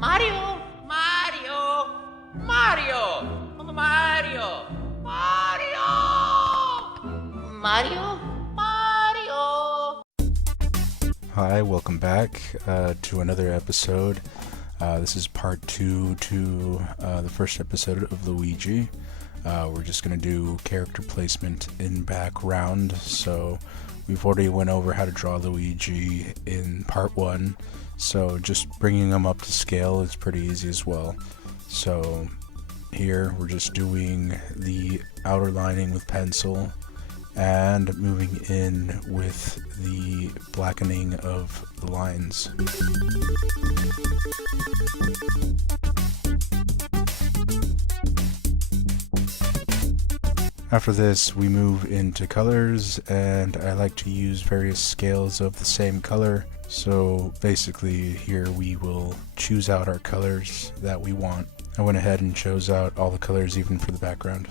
Mario! Mario! Mario! Mario! Mario! Mario? Mario! Hi, welcome back to another episode. This is part 2 to the first episode of Luigi. We're just going to do character placement in background. So we've already went over how to draw Luigi in part 1. So just bringing them up to scale is pretty easy as well. So here we're just doing the outer lining with pencil and moving in with the blackening of the lines. After this, we move into colors, and I like to use various scales of the same color. So basically here we will choose out our colors that we want. I went ahead and chose out all the colors even for the background.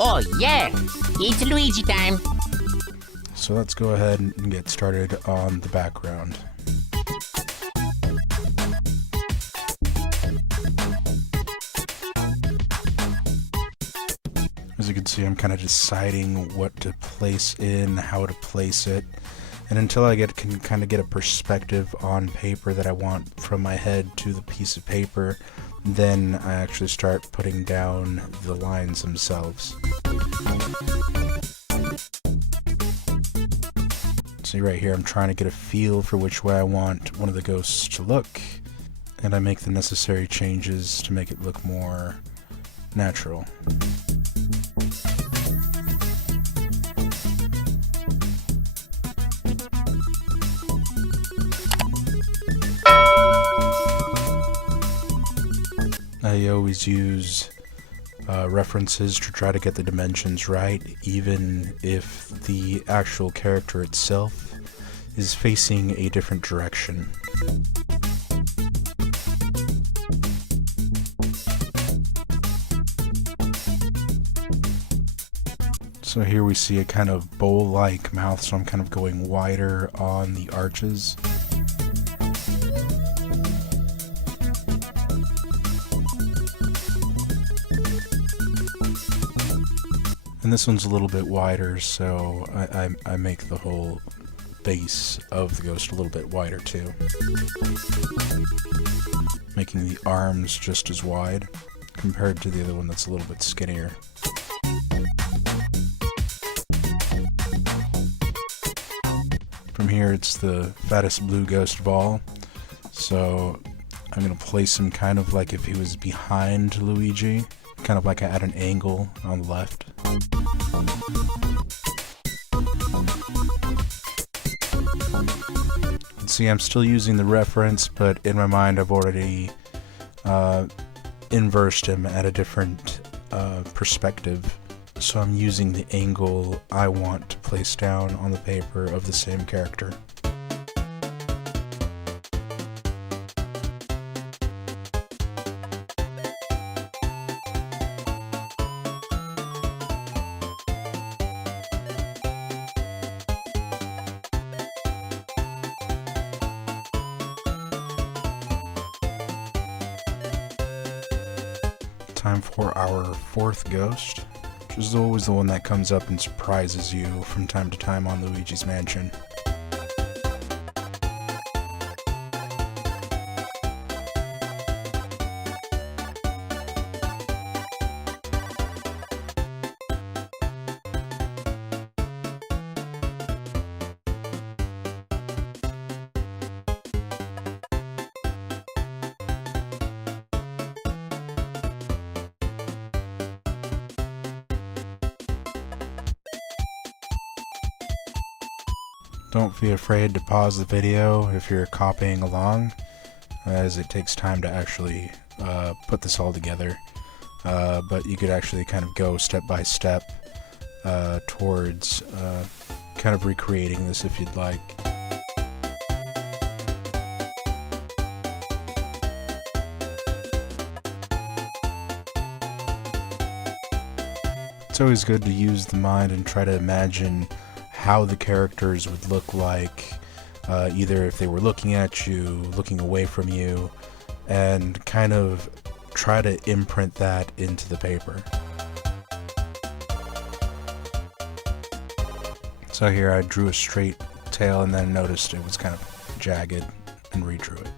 Oh yeah! It's Luigi time! So let's go ahead and get started on the background. As you can see, I'm kind of deciding what to place in, how to place it, and until I can kind of get a perspective on paper that I want from my head to the piece of paper, then I actually start putting down the lines themselves. See right here, I'm trying to get a feel for which way I want one of the ghosts to look, and I make the necessary changes to make it look more natural. I always use references to try to get the dimensions right, even if the actual character itself is facing a different direction. So here we see a kind of bowl-like mouth, so I'm kind of going wider on the arches. And this one's a little bit wider, so I make the whole base of the ghost a little bit wider too. Making the arms just as wide compared to the other one that's a little bit skinnier. From here it's the fattest blue ghost of all, so I'm going to place him kind of like if he was behind Luigi, kind of like at an angle on the left. See, I'm still using the reference, but in my mind I've already inversed him at a different perspective. So I'm using the angle I want to place down on the paper of the same character. Time for our fourth ghost, which is always the one that comes up and surprises you from time to time on Luigi's Mansion. Don't be afraid to pause the video if you're copying along, as it takes time to actually put this all together. But you could actually kind of go step by step towards kind of recreating this if you'd like. It's always good to use the mind and try to imagine how the characters would look like, either if they were looking at you, looking away from you, and kind of try to imprint that into the paper. So here I drew a straight tail and then noticed it was kind of jagged and redrew it.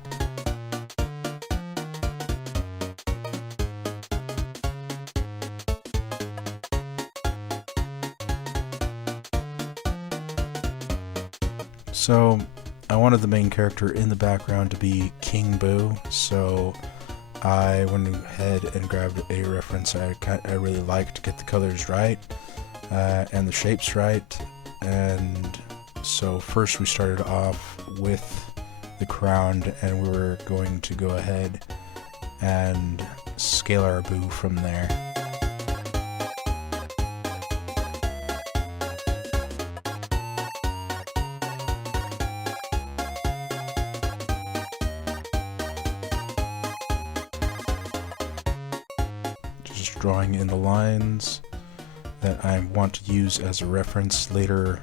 So I wanted the main character in the background to be King Boo, so I went ahead and grabbed a reference I really liked to get the colors right and the shapes right. And so first we started off with the crown, and we were going to go ahead and scale our Boo from there. Just drawing in the lines that I want to use as a reference later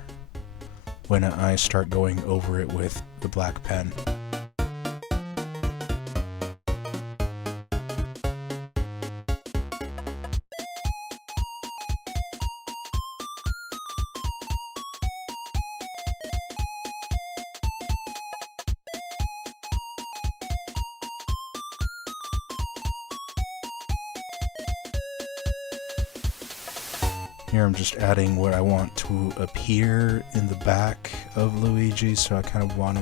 when I start going over it with the black pen. Here I'm just adding what I want to appear in the back of Luigi, so I kind of want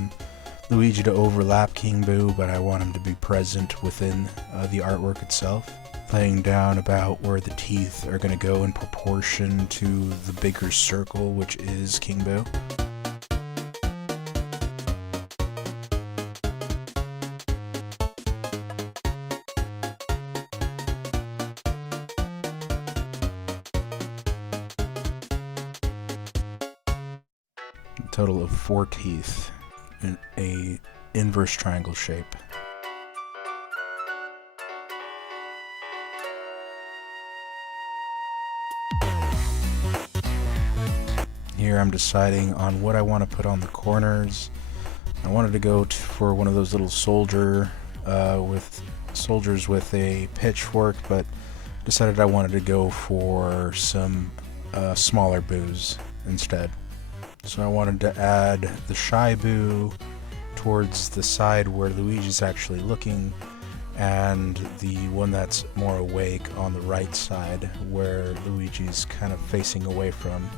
Luigi to overlap King Boo, but I want him to be present within the artwork itself. Laying down about where the teeth are going to go in proportion to the bigger circle, which is King Boo. Total of 4 teeth in a inverse triangle shape. Here I'm deciding on what I want to put on the corners. I wanted to go for one of those little soldiers with a pitchfork, but decided I wanted to go for some smaller Boos instead. So I wanted to add the shy Boo towards the side where Luigi's actually looking, and the one that's more awake on the right side where Luigi's kind of facing away from.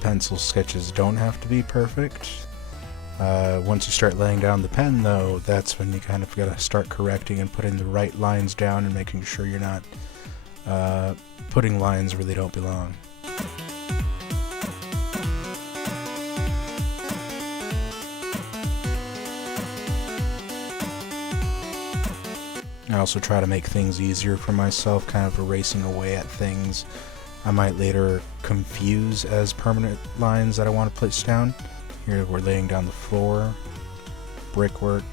Pencil sketches don't have to be perfect. Once you start laying down the pen, though, that's when you kind of gotta start correcting and putting the right lines down and making sure you're not putting lines where they don't belong. I also try to make things easier for myself, kind of erasing away at things I might later confuse as permanent lines that I want to place down. Here we're laying down the floor, brickwork.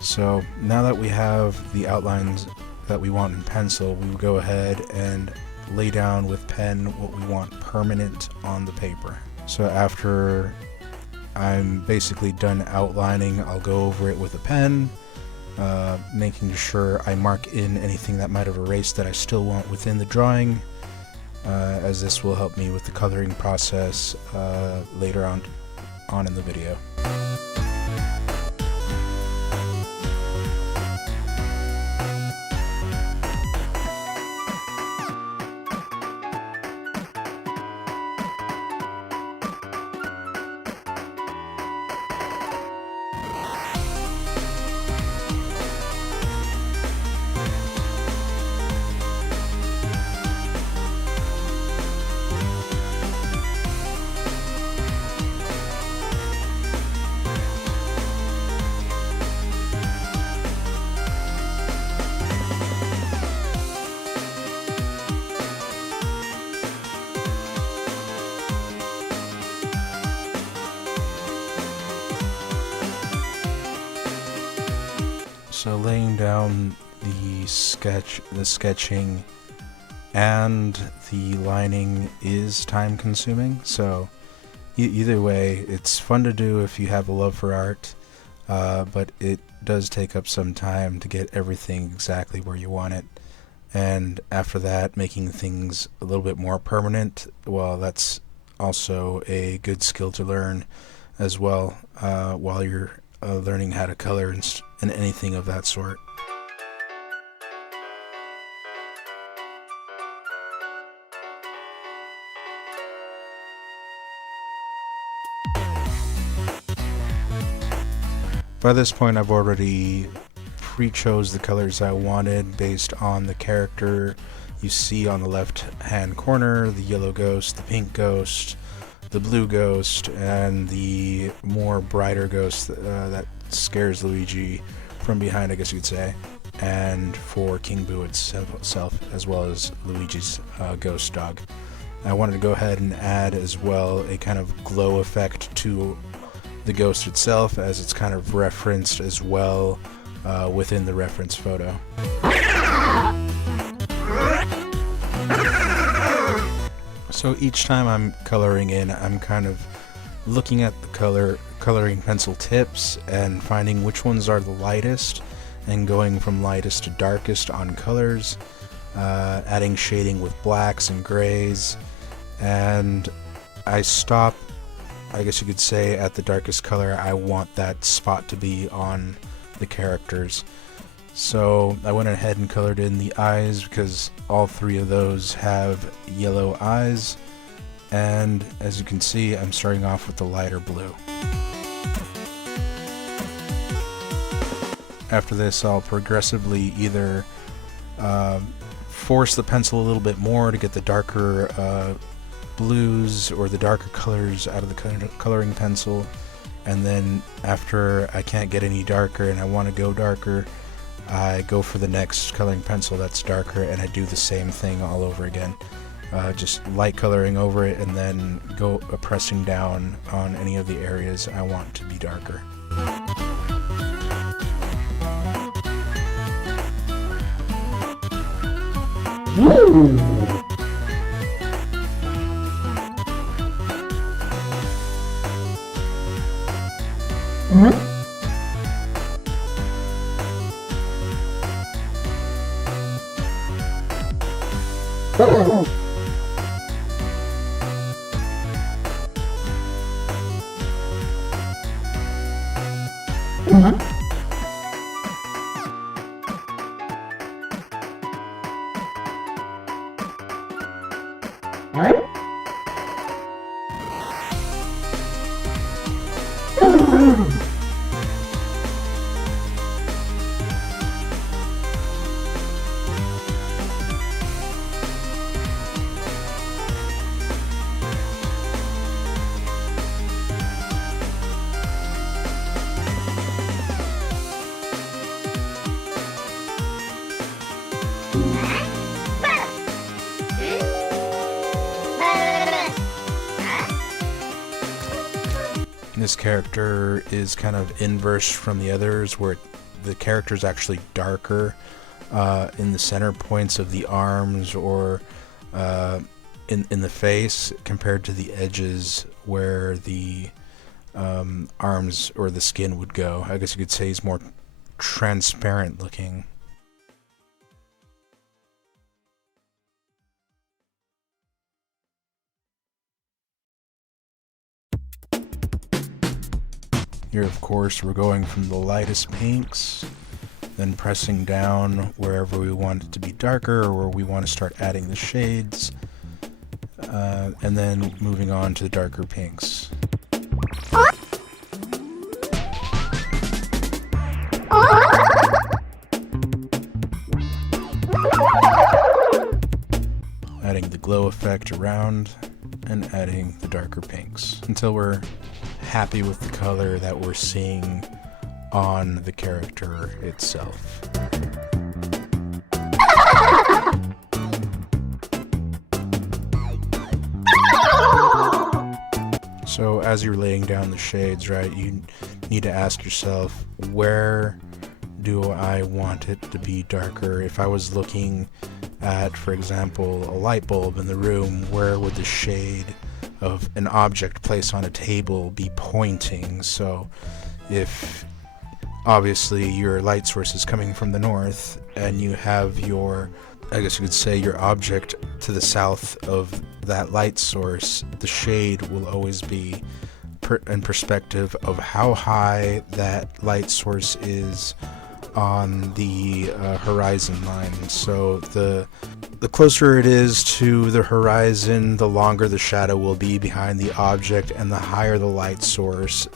So now that we have the outlines that we want in pencil, we will go ahead and lay down with pen what we want permanent on the paper. So after I'm basically done outlining, I'll go over it with a pen, making sure I mark in anything that might have erased that I still want within the drawing, as this will help me with the coloring process later on in the video. So laying down the sketching and the lining is time consuming, so either way it's fun to do if you have a love for art, but it does take up some time to get everything exactly where you want it. And after that, making things a little bit more permanent, well, that's also a good skill to learn as well, while you're learning how to color and anything of that sort. By this point, I've already pre-chose the colors I wanted based on the character you see on the left-hand corner: the yellow ghost, the pink ghost, the blue ghost, and the more brighter ghost that scares Luigi from behind, I guess you could say, and for King Boo itself, as well as Luigi's ghost dog. I wanted to go ahead and add as well a kind of glow effect to the ghost itself, as it's kind of referenced as well within the reference photo. So each time I'm coloring in, I'm kind of looking at the coloring pencil tips and finding which ones are the lightest and going from lightest to darkest on colors, adding shading with blacks and grays, and I stop, I guess you could say, at the darkest color I want that spot to be on the characters. So I went ahead and colored in the eyes because all three of those have yellow eyes, and as you can see, I'm starting off with the lighter blue. After this, I'll progressively either force the pencil a little bit more to get the darker blues or the darker colors out of the coloring pencil, and then after I can't get any darker and I want to go darker, I go for the next coloring pencil that's darker and I do the same thing all over again, just light coloring over it and then go pressing down on any of the areas I want to be darker. This character is kind of inverse from the others, where the character is actually darker in the center points of the arms or in the face compared to the edges where the arms or the skin would go. I guess you could say he's more transparent looking. Here, of course, we're going from the lightest pinks, then pressing down wherever we want it to be darker or where we want to start adding the shades, and then moving on to the darker pinks. Adding the glow effect around and adding the darker pinks until we're happy with the color that we're seeing on the character itself. So as you're laying down the shades, right, you need to ask yourself, where do I want it to be darker? If I was looking at, for example, a light bulb in the room, where would the shade of an object placed on a table be pointing? So if obviously your light source is coming from the north and you have your, I guess you could say, your object to the south of that light source, the shade will always be in perspective of how high that light source is on the horizon line. So the closer it is to the horizon, the longer the shadow will be behind the object, and the higher the light source,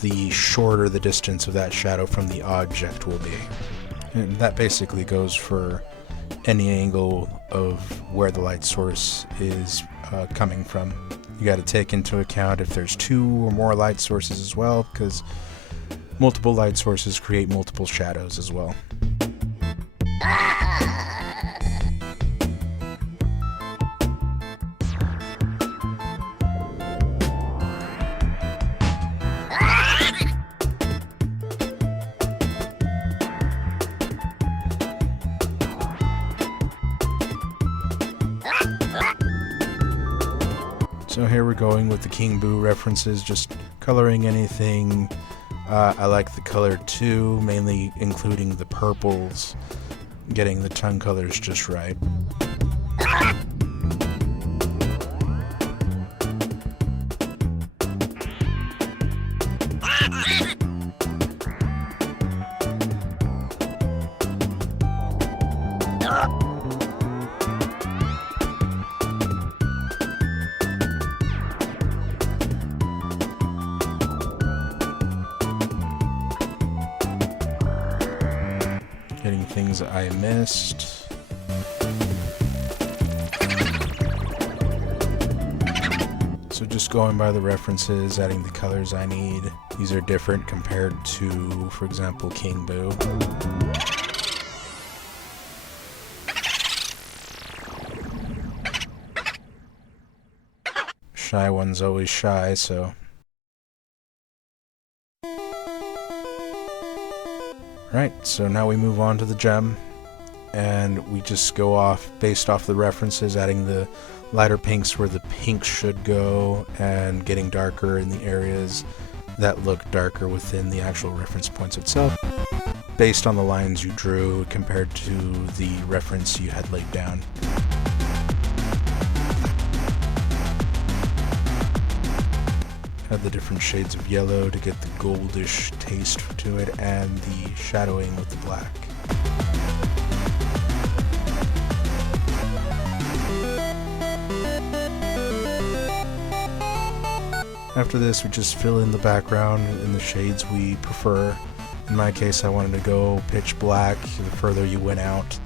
the shorter the distance of that shadow from the object will be. And that basically goes for any angle of where the light source is coming from. You got to take into account if there's two or more light sources as well, because multiple light sources create multiple shadows as well. So here we're going with the King Boo references, just coloring anything. I like the color too, mainly including the purples, getting the tongue colors just right. Getting things I missed. So just going by the references, adding the colors I need. These are different compared to, for example, King Boo. Shy one's always shy, so... Right, so now we move on to the gem, and we just go off based off the references, adding the lighter pinks where the pinks should go, and getting darker in the areas that look darker within the actual reference points itself, based on the lines you drew compared to the reference you had laid down. Add the different shades of yellow to get the goldish taste to it, and the shadowing with the black. After this, we just fill in the background in the shades we prefer. In my case, I wanted to go pitch black the further you went out,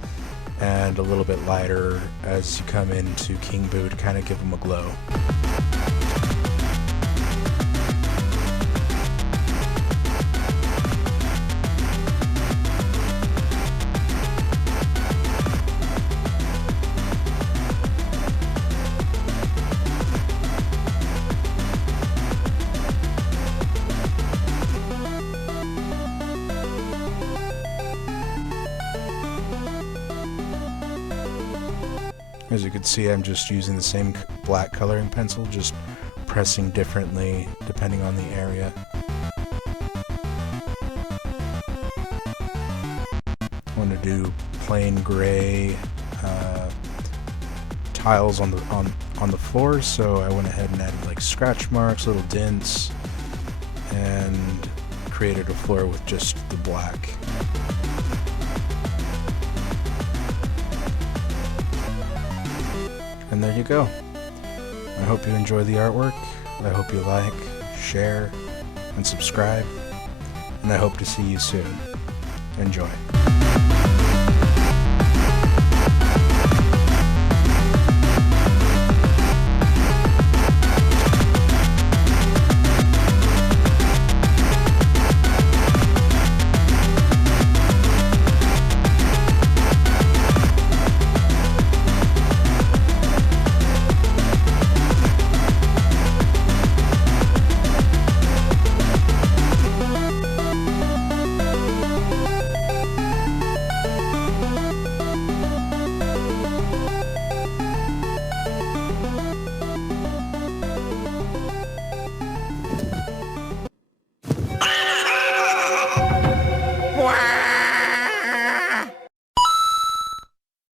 and a little bit lighter as you come into King Boo to kind of give him a glow. As you can see, I'm just using the same black coloring pencil, just pressing differently depending on the area. I want to do plain gray tiles on the floor, so I went ahead and added like scratch marks, little dents, and created a floor with just the black. And there you go. I hope you enjoy the artwork. I hope you like, share, and subscribe. And I hope to see you soon. Enjoy.